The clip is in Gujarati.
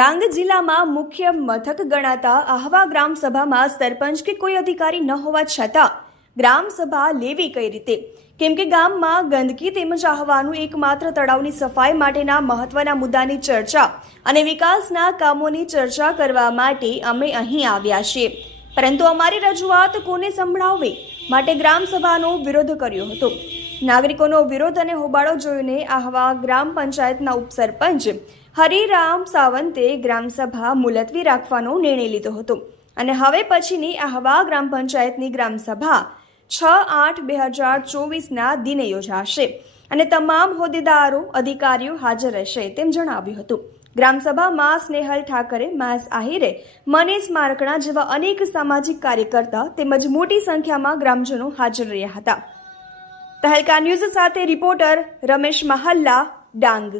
ડાંગ જિલ્લામાં મુખ્ય મથક ગણાતા આહવા ગ્રામસભામાં સરપંચ કે કોઈ અધિકારી ન હોવા છતાં ગ્રામસભા લેવી કઈ રીતે? કેમ કે ગામમાં ગંદકી તેમજ આહવાનું એકમાત્ર તળાવની સફાઈ માટેના મહત્વના મુદ્દાની ચર્ચા અને વિકાસના કામોની ચર્ચા કરવા માટે અમે અહીં આવ્યા છીએ, પરંતુ અમારી રજૂઆત કોને સંભળાવવી માટે ગ્રામસભાનો વિરોધ કર્યો હતો. નાગરિકોનો વિરોધ અને હોબાળો જોઈને આહવા ગ્રામ પંચાયતના ઉપસરપંચ હરિરામ સાવંતે ગ્રામસભા મુલતવી રાખવાનો નિર્ણય લીધો હતો અને હવે પછીની આહવા ગ્રામ પંચાયતની ગ્રામસભા 6/8/2024ના દિને યોજાશે અને તમામ હોદ્દેદારો અધિકારીઓ હાજર રહેશે તેમ જણાવ્યું હતું. ગ્રામસભામાં સ્નેહલ ઠાકરે, માસ આહિરે, મનીષ મારકણા જેવા અનેક સામાજિક કાર્યકર્તા તેમજ મોટી સંખ્યામાં ગ્રામજનો હાજર રહ્યા હતા. તહેલકા ન્યૂઝ સાથે રિપોર્ટર રમેશ મહલ્લા, ડાંગ.